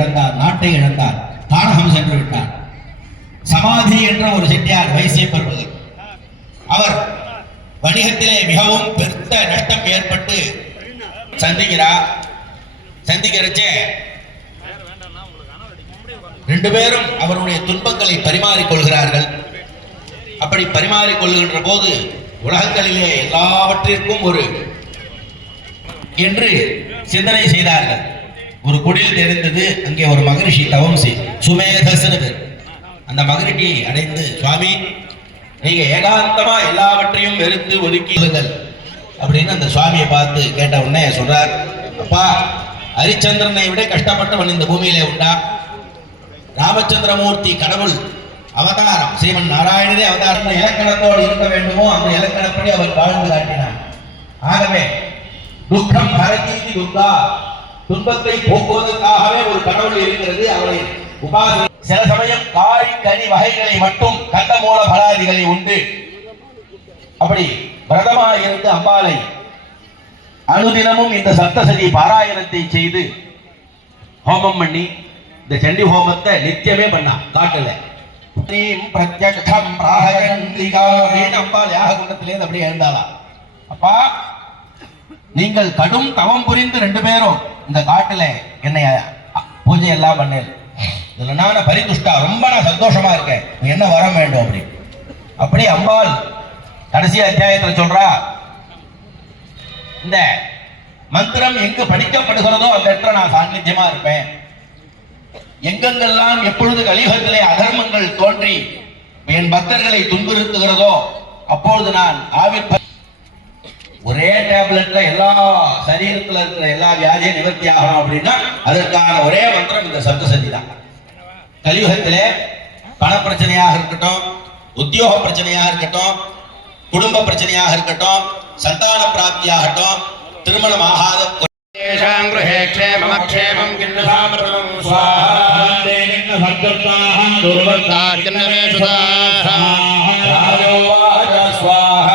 இழந்தார், நாட்டை இழந்தார், தானகம் சென்று விட்டார். சமாதி என்ற ஒரு செட்டியார் வைசிய பெருமகன், அவர் வணிகத்திலே மிகவும் பெருத்த நஷ்டம் ஏற்பட்டு சந்திக்கிறச்சே ரெண்டு பேரும் அவருடைய துன்பங்களை பரிமாறிக்கொள்கிறார்கள். அப்படி பரிமாறிக்கொள்ளுகின்ற போது உலகங்களிலே எல்லாவற்றிற்கும் ஒரு என்று சிந்தனை செய்தார்கள். ஒரு குடில் தெரிந்தது, அங்கே ஒரு மகரிஷி தவம் சுமேதஸ்னு அந்த மகரிஷி அடைந்து, சுவாமி நீங்க ஏகாந்தமா எல்லாவற்றையும் வெறுத்து ஒதுக்கிடுங்கள் அப்படின்னு அந்த சுவாமியை பார்த்து கேட்ட உடனே சொல்றார், அப்பா ஹரிச்சந்திரனை விட கஷ்டப்பட்டவன் இந்த பூமியிலே உண்டா? ராமச்சந்திரமூர்த்தி கடவுள் அவதாரம், ஸ்ரீமன் நாராயணரே அவதாரம் இலக்கணத்தோடு இருக்க வேண்டுமோ அந்த இலக்கணப்படி அவர் வாழ்ந்து காட்டினார். ஆகவே துக்கம் ஹரதீதி துர்கா, துன்பத்தை போக்குவதற்காகவே ஒரு கடவுள் இருக்கிறது, அவரை உபாசனை. சில சமயம் காய் கனி வகைகளை மட்டும் கண்டமூல பலாதிகளை உண்டு. அப்படி விரதமாக இருந்து அம்பாளை அனுதினமும் இந்த சப்தசதி பாராயணத்தை செய்து ஹோமம் பண்ணி இந்த சண்டி ஹோமத்தை நித்தியமே பண்ணா காட்டல. அம்பாள் யாக குண்டத்திலேருந்து அப்படியே எழுந்தாலாம். அப்பா நீங்கள் கடும் தவம் புரிந்து ரெண்டு பேரும் இந்த காட்டுல என்னை பூஜை எல்லாம் பண்ணேன், இதுல நான் பரிதுஷ்டா, ரொம்ப நான் சந்தோஷமா இருக்கேன், என்ன வரம் வேண்டும் அப்படி. அப்படி அம்பாள் கடைசி அத்தியாயத்தில் சொல்றா, இந்த மந்திரம் எங்கு படிக்கப்படுகிறதோ அந்த இடத்துல நான் சாநித்தியமா இருப்பேன். எங்கெங்கெல்லாம் எப்பொழுது கலியுகத்திலே அதர்மங்கள் தோன்றி என் பக்தர்களை துன்புறுத்துகிறதோ அப்பொழுது நான் ஒரே டேப்லெட்ல எல்லா சரீரத்தில் இருக்கிற எல்லா வியாதியும் நிவர்த்தி ஆகணும் அப்படின்னா அதற்கான ஒரே மந்திரம் இந்த சப்தசதி தான். கலியுகத்திலே பண பிரச்சனையாக இருக்கட்டும், உத்தியோக பிரச்சனையாக இருக்கட்டும், குடும்ப பிரச்சனையாக இருக்கட்டும், சந்தான பிராப்தியாகட்டும், திருமணம் ஆகாத स्वाहा